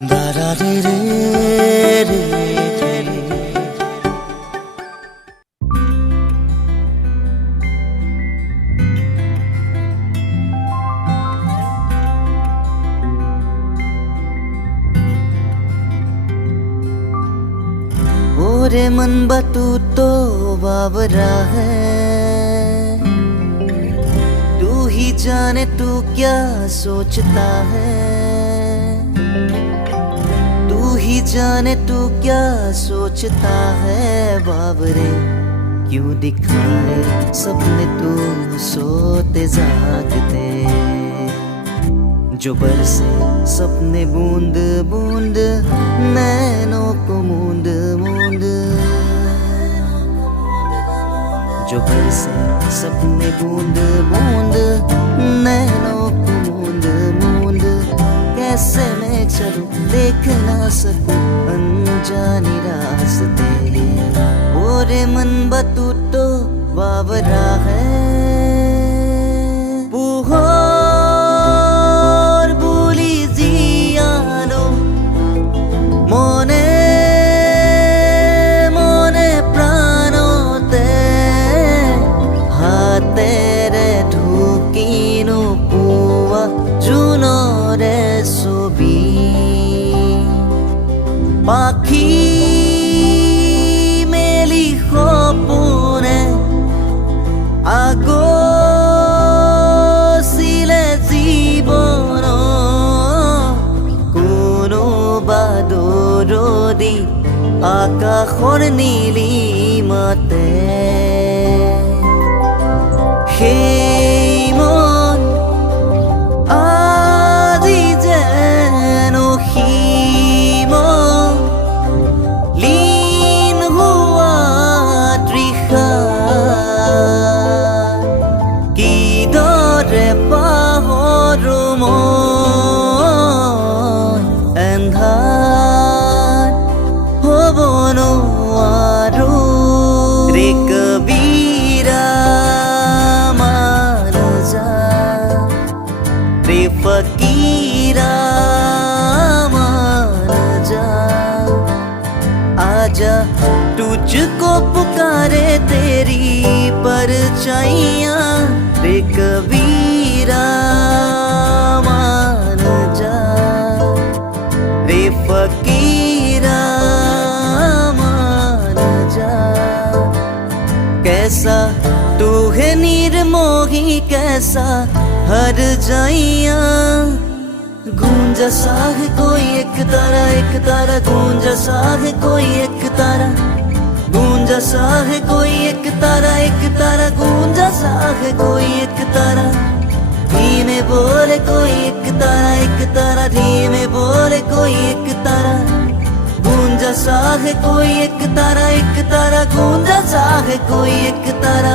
दारा रे रे रे रे। ओरे मन बतू तो बावरा है, तू ही जाने तू क्या सोचता है, तू ही जाने तू क्या सोचता है बाबरे। क्यों दिखाए सपने तू सोते जागते, जो बरसे सपने बूंद बूंद नैनों को मूंद मूंद, जो बरसे सपने बूंद बूंद नैनों को मूंद मूंद। कैसे मैं चलूं देख ना सकूं अनजानी रास्ते, ओरे मन बतू तो बावरा है। মনে মনে প্রাণতে হাতেৰে ঢুকিনো পুৱা জোনৰে ছবি, পাখি মেলি সপোনে আগচিলে জীৱন ৰদি আকাশৰ নীলিমাতে। সেই মন আজি যেন সীম লীন হোৱা তৃষা, কিদৰে পাহৰো মই এন্ধাৰ বনো আরো রে কবীরা মান যা, রে ফकीरा मान जा। आजा तुझको पुकारे तेरी परछाइयाँ, रे कबीरा मान जा, रे फकीरा कैसा तू है निर्मोही, कैसा हर जाइया। गूंजा सा है कोई एक तारा, एक तारा गूंजा सा है कोई एक तारा, गूंजा सा है कोई एक तारा, एक तारा गूंजा सा है कोई एक तारा। धीमे बोले कोई एक तारा, एक तारा धीमे बोले कोई एक तारा। गूंजा सा है कोई एक तारा, एक तारा गूंजा सा है कोई एक तारा।